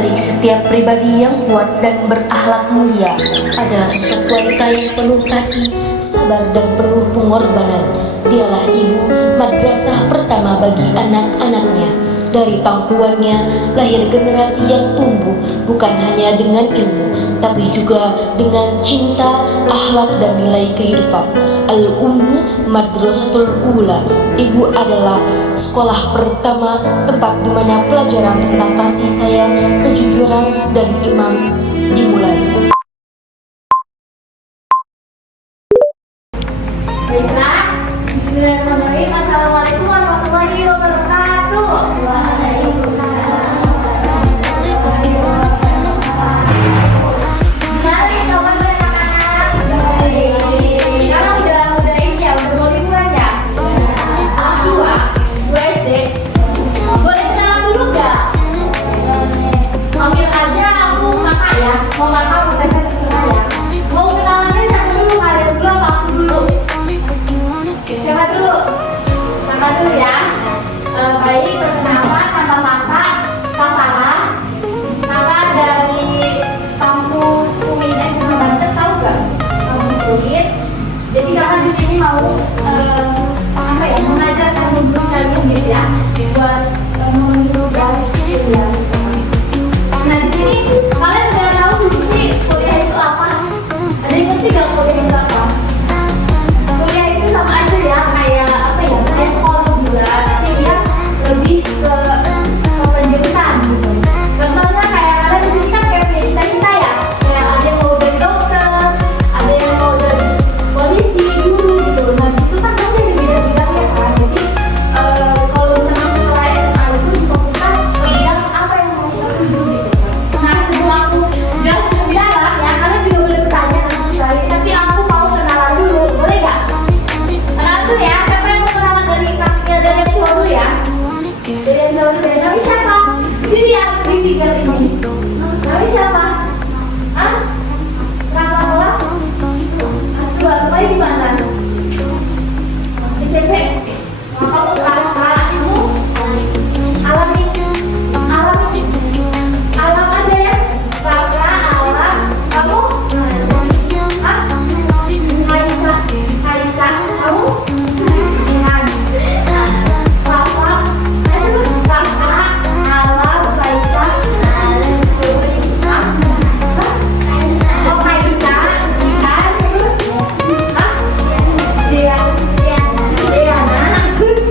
balik setiap pribadi yang kuat dan berakhlak mulia adalah sosok wanita yang penuh kasih, sabar dan penuh pengorbanan. Dialah ibu madrasah pertama bagi anak-anaknya. Dari pangkuannya lahir generasi yang tumbuh bukan hanya dengan ilmu, tapi juga dengan cinta, akhlak dan nilai kehidupan. Al-Ummu Madrasatul Ula, ibu adalah sekolah pertama, tempat di mana pelajaran tentang kasih sayang, kejujuran dan iman dimulai. Baiklah, bismillahirrahmanirrahim. Assalamualaikum warahmatullahi wabarakatuh. Waalaikumsalam. Gimana nih kabar anak-anak? Sekarang udah ini ya, udah mau liburan ya? Kelas 2 SD. Boleh kenalan dulu nggak? Panggil aja aku kakak ya. Mau kakak mau tanya terserah ya. Mau kenalannya siapa dulu? Kalian dulu apa aku dulu? Siapa dulu? Sama dulu ya. Baik, perkenalkan nama kakak Farah. Kakak dari kampus UIN SMA Banten, tahu nggak? Kampus UIN. Jadi kakak di sini mau apa ya? Mengajarkan guru kalian gitu ya, buat menghidupi ya. Nah di sini kalian udah tahu dulu sih kuliah itu apa? Ada yang ngerti nggak kuliah itu apa? Kuliah itu sama aja ya, kayak apa ya, kayak sekolah juga, tapi dia lebih ke penjurusan gitu. Contohnya kayak kalian di sini kan kayak punya cita-cita ya, kayak ada yang mau jadi dokter, ada yang mau jadi polisi, guru gitu. Nah di situ kan pasti ada beda-beda ya kan. Jadi kalau misalnya setelah SMA itu difokuskan ke bidang apa yang mau kita tuju gitu. Nah sebelum aku jelasin lebih dalam ya, kalian juga boleh bertanya nanti sekali. Tapi aku mau kenalan dulu, boleh nggak? Kenalan dulu ya, siapa yang mau kenalan dari yang cowok dulu ya? Dari yang cowok dulu ya, namanya siapa? Ini ya, ini kali ini. Namanya siapa? Hah? Berapa kelas? Kelas 2, rumahnya di mana? Di CP? Kamu kamu alam aja ya? Kakak, alam, kamu? Hah? Kaisa, kamu? Papa, kakak, alam, Kaisa, oh Kaisa, Jihan, terus, hah? Diana, terus,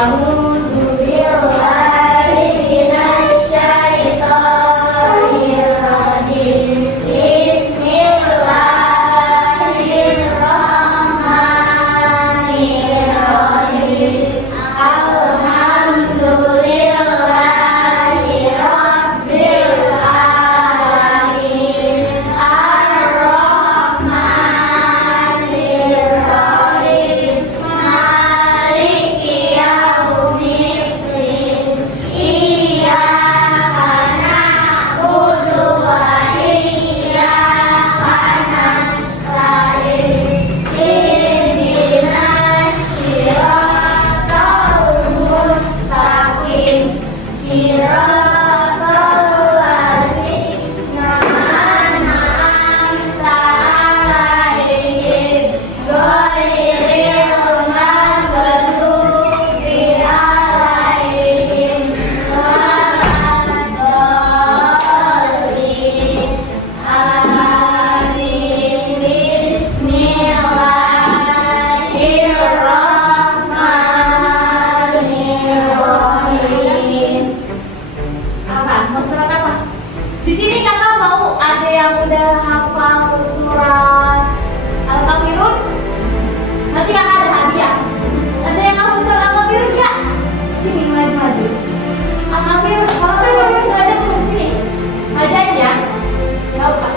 A'udzu billahi minasy syaithanir rajim. Bismillahirrahmanirrahim. Alhamdulillahi rabbil alamin. Ar-Rahmanir Rahim. Maliki yaumiddin. Iyyaka na'budu wa iyyaka nasta'in. Ihdinas siratal mustaqim. Siratal ladzina an'amta 'alaihim ghairil maghdubi 'alaihim waladdallin. Amin. Bismillahirrahmanirrahim. Apa? Mau surat apa? Di sini kakak mau ada yang udah hafal surat Al-Kafirun? Nanti kakak ada hadiah. Ada yang hafal surat Al-Kafirun nggak? Sini maju. Al-Kafirun, kalau nggak ada di sini. Aja ya. Nggak usah.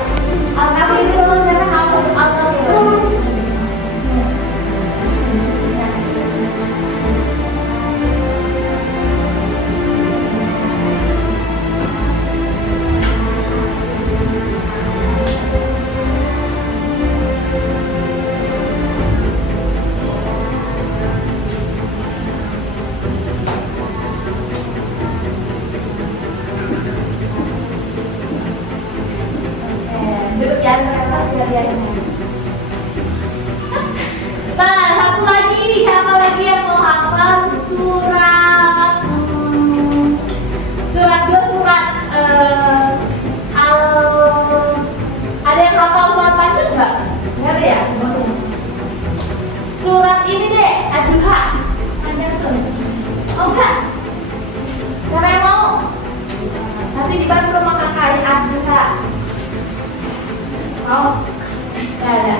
Al-Kafirun dulu karena hafal Al-Kafirun. Duduk ya, terasa sekalian. Nah, satu lagi, siapa lagi yang mau hafal surat dua surat ada yang hafal surat panjang nggak? Nggak ada ya? Surat ini deh, Ad-Duha. Panjang tuh. Oh enggak? Siapa yang mau? Nanti dibantu sama kakak ya, Ad-Duha. Oh, ada.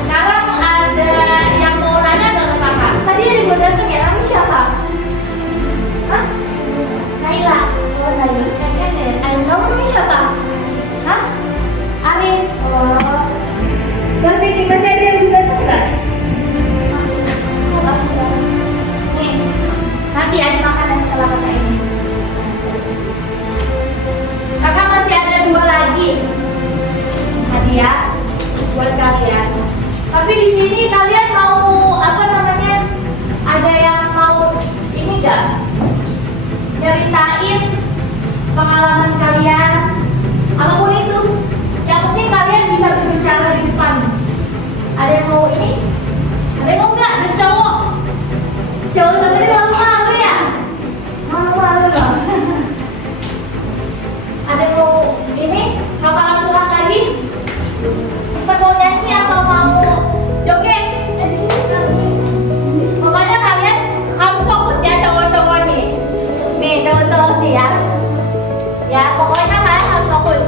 Sekarang ada yang mau nanya nggak ke kakak? Tadi ada yang datang ya, namanya siapa? Hah? Naila. Oh Naila, kayaknya ada. Namanya siapa? Hah? Arif. Oh. Masih ada yang datang nggak? Masih. Nih, nanti ada makanan setelah kakak ini. Kakak masih ada 2 lagi hadiah buat kalian. Tapi di sini kalian mau apa namanya? Ada yang mau ini nggak? Nyeritain pengalaman kalian, apapun itu. Yang penting kalian bisa berbicara di depan. Ada yang mau ini? Ada yang mau nggak? Ada cowok? Cowok ini malu-malu ya? Malu-malu loh. Ada yang mau ini? Hafalan surat lagi? Cepat mau nyanyi atau mau joget? Pokoknya kalian harus fokus ya, cowok-cowok nih. Nih cowok-cowok nih ya. Ya pokoknya kalian harus fokus.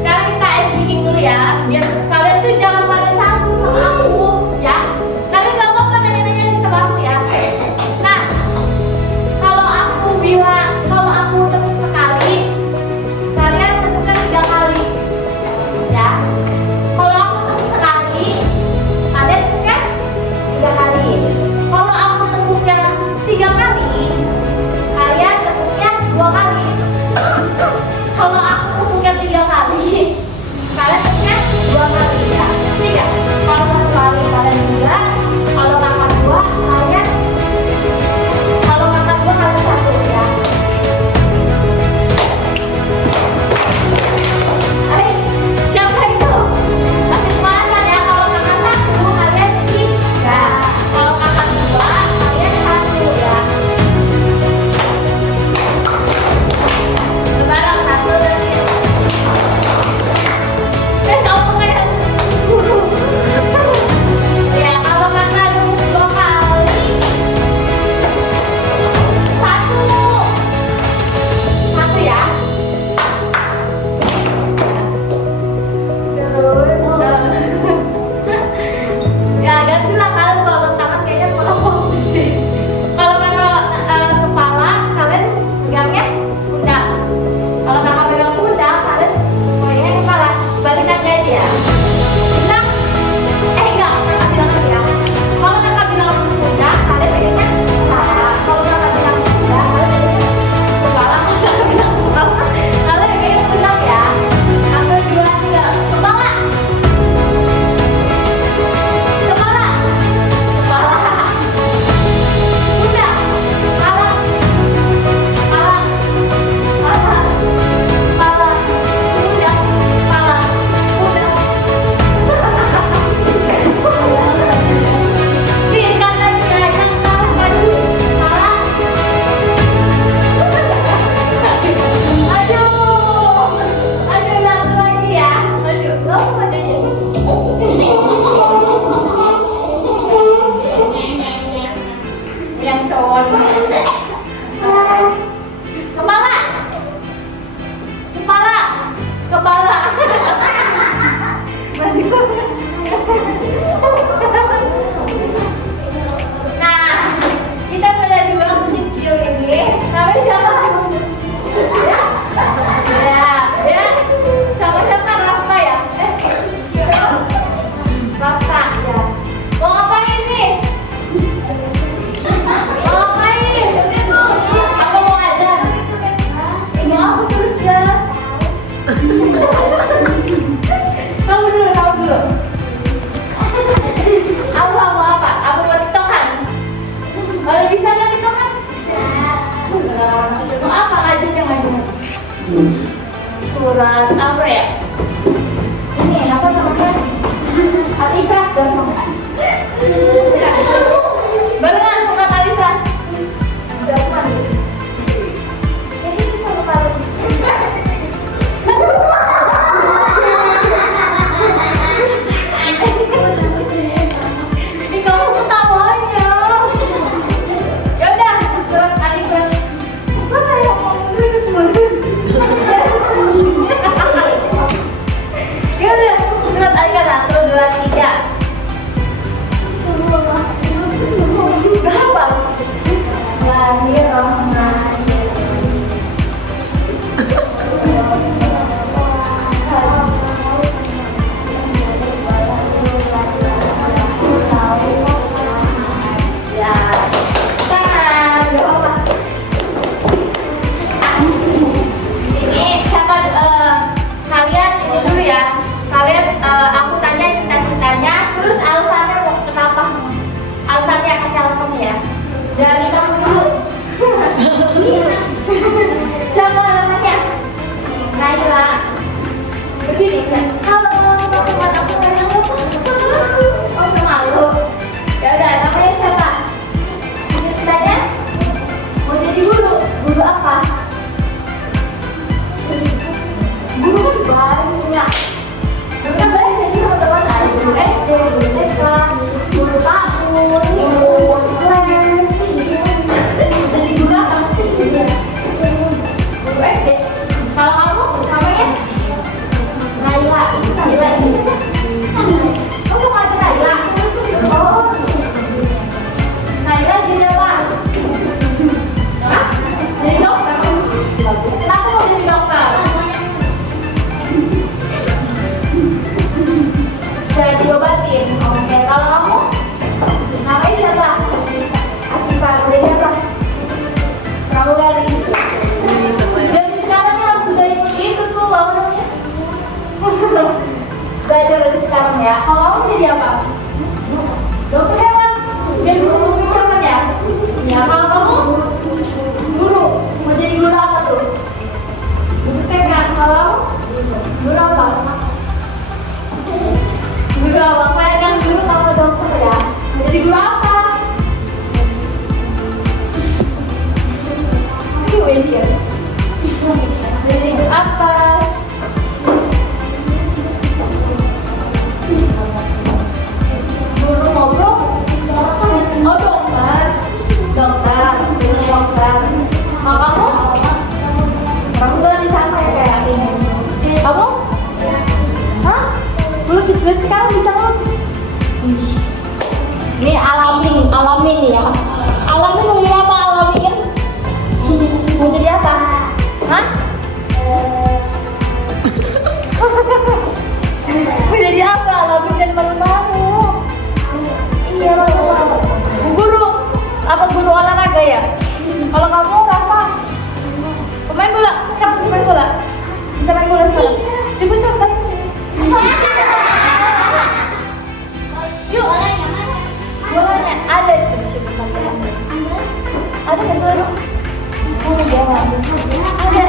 Sekarang kita speaking dulu ya, biar kalian tuh jangan pada campur sama aku ya. Kalian gak apa-apa nanya-nanya sama aku ya. Nah, kalau aku temukan sekali, kalian temukan 3 kali ya. Kalau aku temu sekali, kalian temukan 3 kali. Barengan sama Talisa. Udah manis. Jadi kita lupa. Ini kamu ketawanya. Ya udah, surat Talisa. Kok saya mau ya udah, surat Talisa 1, 2, 3. Berapa? Ya, tangan, berapa? Ini siapa? Kalian ini dulu ya. Kalian aku tanya cita-citanya, terus alasannya mau kenapa? Alasannya kasih alasannya ya. Dari kamu dulu. Siapa namanya? Naila. Begini kan. Halo, teman aku nanya apa? Oh, malu. Ya udah, namanya siapa? Cita-citanya mau jadi guru. Guru apa? Guru kan banyak. Guru kan banyak sih teman-teman. Ada guru SD, guru TK, guru PAUD, guru les. Jadi guru apa? Guru SD. Kalau kamu namanya Naila. Naila ini siapa? Oh, sama aja Naila. Oh, Naila jadi apa? Hah? Jadi dokter. Bagus. Kenapa mau jadi dokter? Saya diobatin. Oke, kalau kamu namanya siapa? Asifah. Udah siapa? Kamu kali. Dari sekarang harus sudah ikut itu tuh apa namanya? Belajar dari sekarang ya. Kalau kamu jadi apa? Dokter ya kan? Biar bisa memikirkan ya. Ya, kalau kamu guru, mau jadi guru apa tuh? Guru TK. Kalau kamu guru apa? Guru apa? Kayak yang dulu kamu dokter ya. Jadi guru apa? Ini Wendy ya. Jadi guru apa? Guru ngobrol? Oh, dokter. Dokter. Guru dokter. Kalau kamu? Kamu ganti sama ya kayak ini. Kamu? Hah? Melukis banget sekarang bisa melukis. Ini alamin ya. Alamin mau jadi apa alamin? Mau jadi apa? Hah? Mau jadi apa alamin dan malu-malu? Iya malu-malu. Guru apa guru olahraga ya? Kalau kamu apa? Pemain bola. Sekarang bisa main bola. Bisa main bola sekarang. Coba tanya sini. Yuk, bolanya ada di sini. Ada nggak sih? Ada.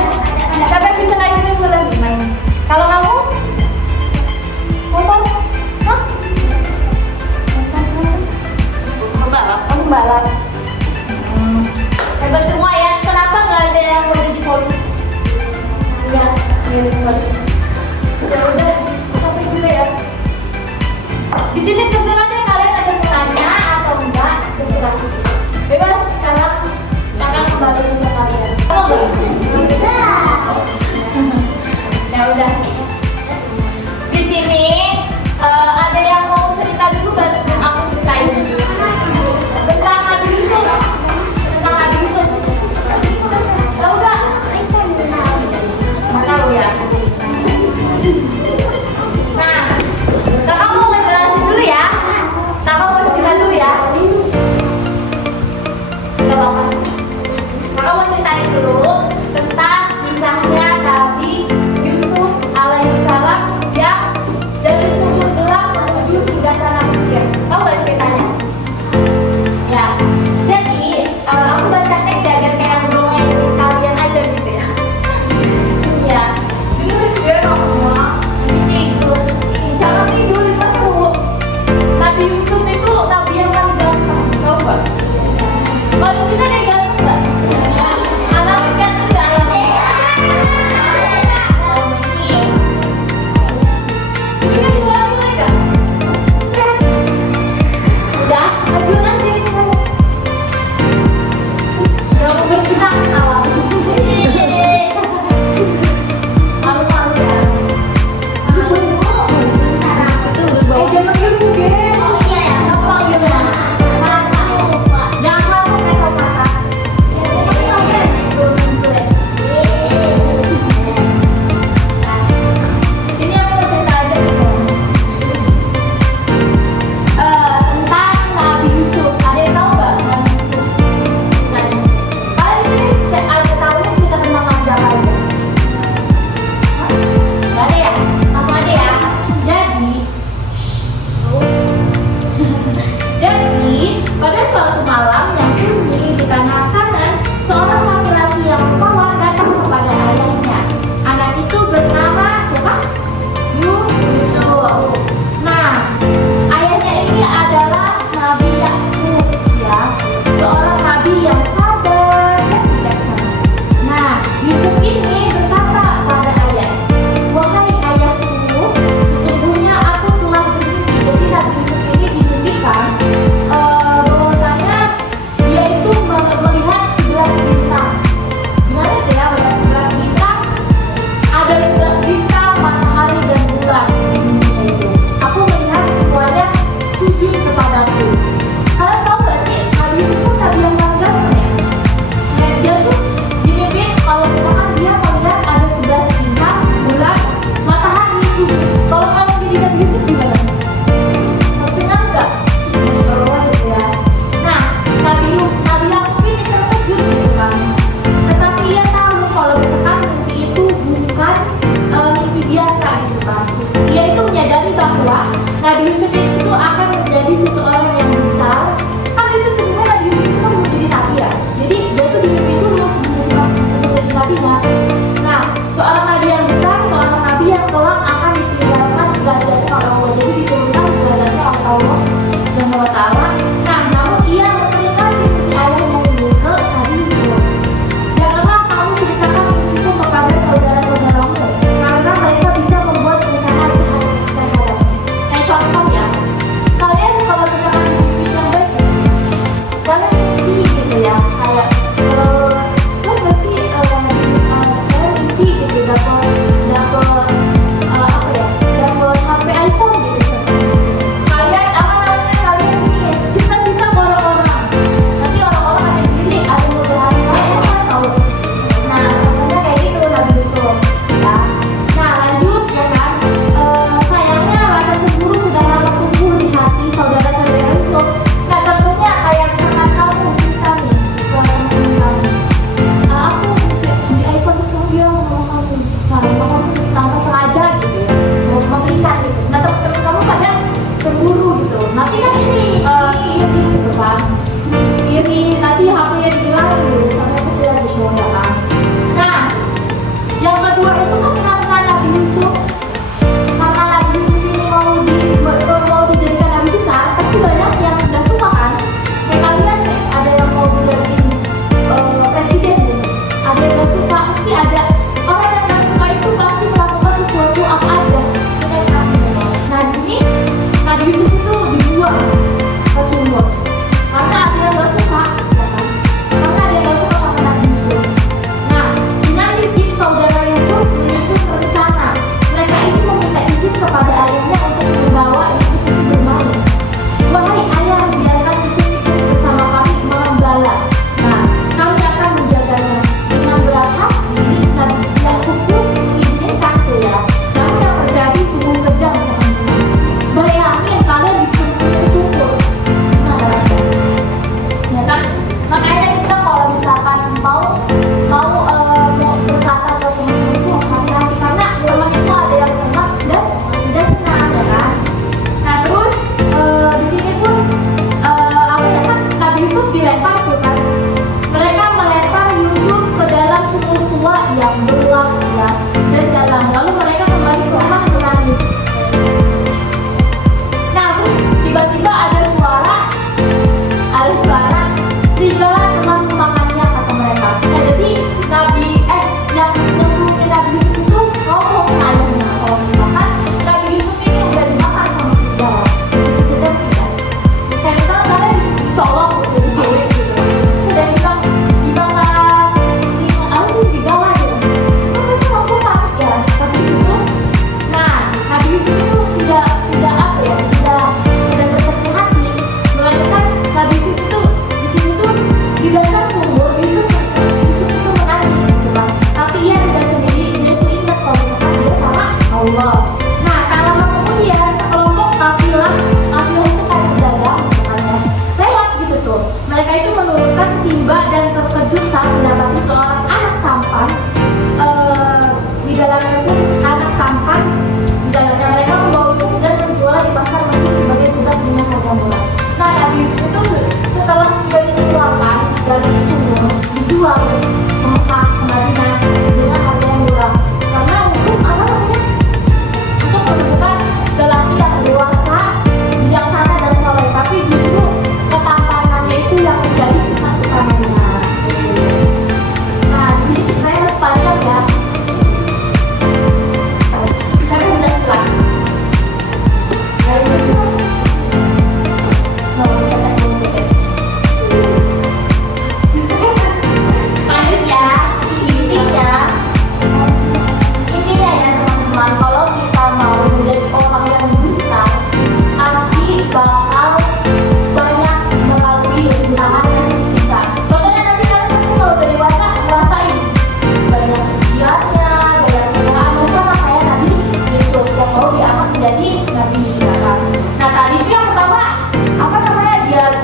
ini Nabi Adam. Nah tadi itu yang pertama apa namanya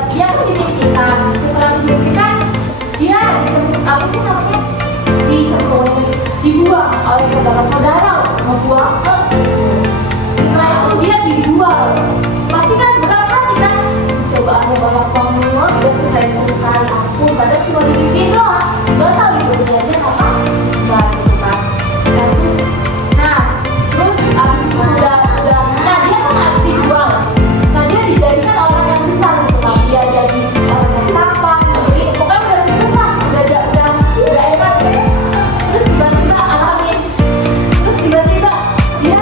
dia tuh dimimpikan. Setelah dimimpikan dia apa sih namanya dibuang oleh saudara-saudara, membuang ke. Setelah itu dia dijual. Pasti kan berat hati kan, coba aku bakal uang semua udah selesai aku padahal cuma dimimpiin doang, gak tahu itu terjadi apa enggak gitu kan. Terus abis itu udah nah dia kan harus dijual. Nah dia dijadikan orang yang besar gitu kan, dia jadi orang yang tampan, jadi pokoknya udah sukses, udah enak. Terus tiba-tiba dia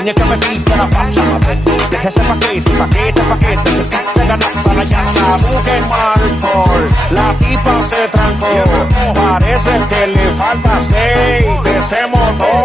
muñeca metida la pasa, deja ese paquete, se te ganas para allá, busquen alcohol, la tipa se trancó, parece que le falta aceite, se motor.